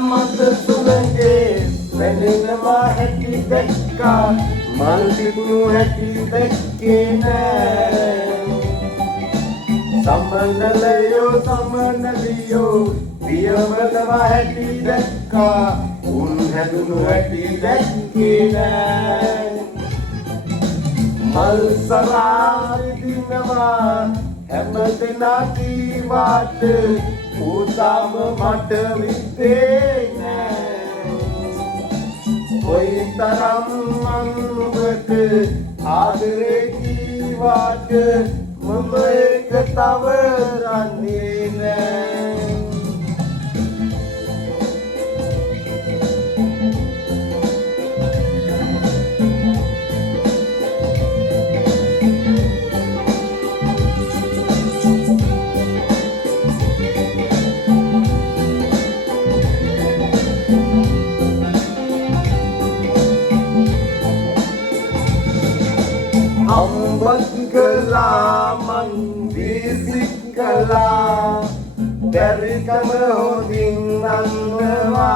මත සුළඟේ වැළෙනවා හැටි දැක්කා මල් තිබුණු හැටි දැක්කේ නෑ සමනලියෝ පියමනවා හැටි දැක්කා උන් හැදුණු හැටි දැක්කේ නෑ මල් සරා විදිනවා හැමදෙනා කීවාට උසම මට විද්දේ නෑ කොයිතරම් මනුවට ආදරේ කීවාට මම එක තව රන්නේ නෑ Ambangala mandisikala dari kama hoding nanwa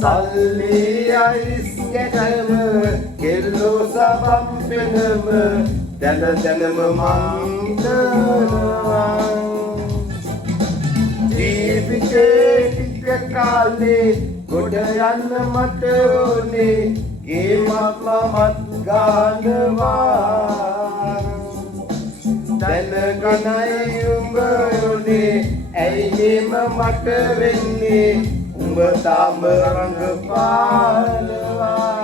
salli ais kedama kello sabam penama dana dana mangdana ජීවිතේ ටික කාලේ ගොඩ යන්න මට ඕනේ ගේමත් මමත් ගන්නවා දැනගනයි උඹ ඕනේ ඇයි එහෙම මට වෙන්නේ උඹ තාම රඟපානවා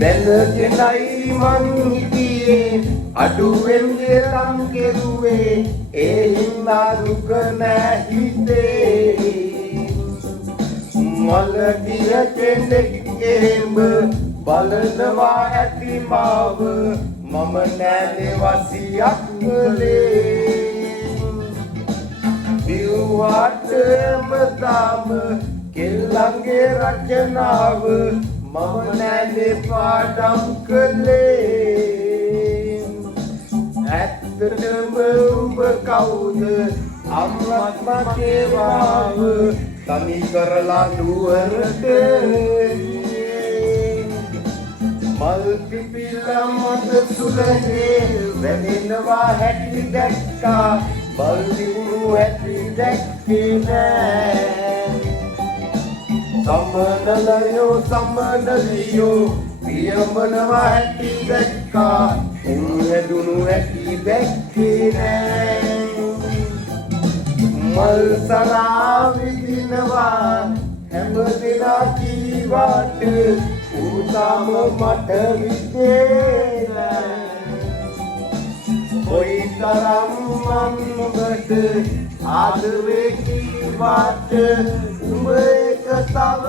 දැනගෙනයි මං හිටියේ අඩුවෙන් දෙලම් කෙරුවේ ඒ හින්දා දුක නෑ හිතේ මලගිය කෙනෙක් එහෙම බලනවා ඇති මාව මම නෑනේ වසියක් කළේ දිව්වාටම තාම කෙල්ලන්ගේ රචනාව මම නෑනේ පාඩම් කළේ ඇත්තටම උඹ කවුද අම්මත් මගේ වාව තනි කරලා නුවරට මල් පිපිලා මත සුළඟේ වැනෙනවා හැටි දැක්කා මල් තිබුණු හැටි දැක්කේ නෑ සමනලියෝ පියමනවා හැටි දැක්කා උන් හැදුණු හැටි දැක්කේ නෑ මල් සරා විදිනවා හැමදෙනා කීවාට උසම මට විද්දේ නෑ කොයිතරම් මනුවට ආදරේ කීවාට උඹ එක තව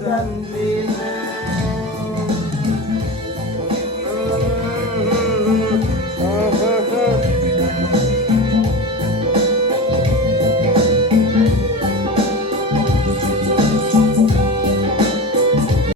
ගන්නේ